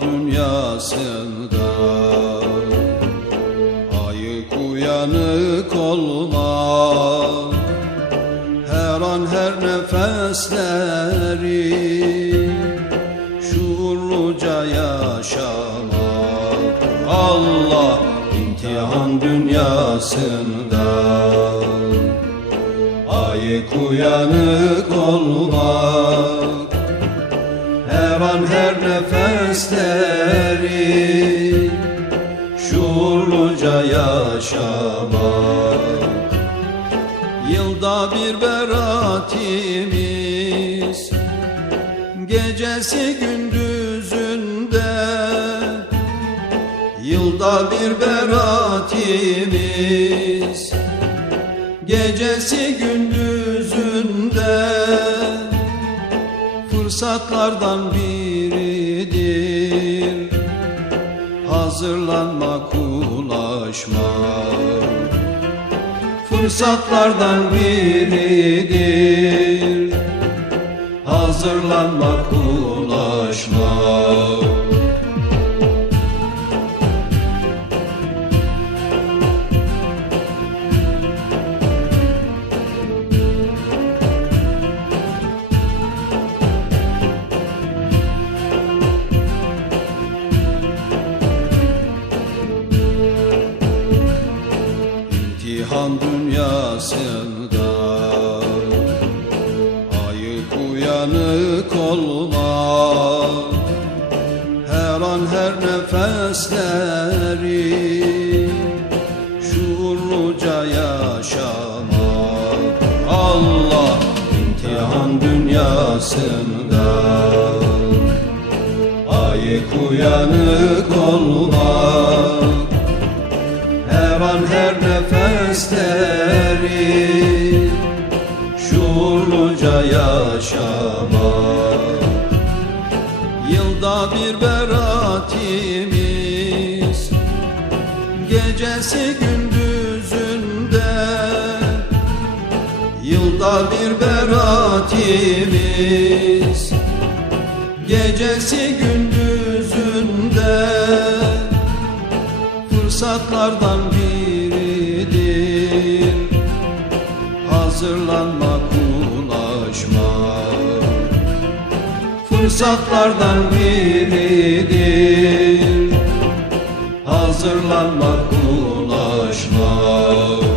dünyasında. Ayık uyanık olma Her an her nefesleri Şuurluca yaşamak. Allah imtihan dünyasında. Ayık uyanık olmak Her an her nefesleri Şuurluca yaşamak. Yılda bir beratimiz Gecesi gündüzünde. Yılda bir beratimiz Gecesi gündüzünde. Fırsatlardan biridir Hazırlanmak, ulaşmak Fırsatlardan biridir. Hazırlanmak, ulaşmak İmtihan dünyasında. Ayık uyanık olma Her an her nefesleri Şuurluca yaşamak Allah imtihan dünyasında. Ayık uyanık olmak her an her nefesleri Şuurluca yaşamak. Yılda bir beratimiz Gecesi gündüzünde. Yılda bir beratimiz Gecesi gündüzünde. Fırsatlardan fırsatlardan biridir. Hazırlanmak, ulaşmak.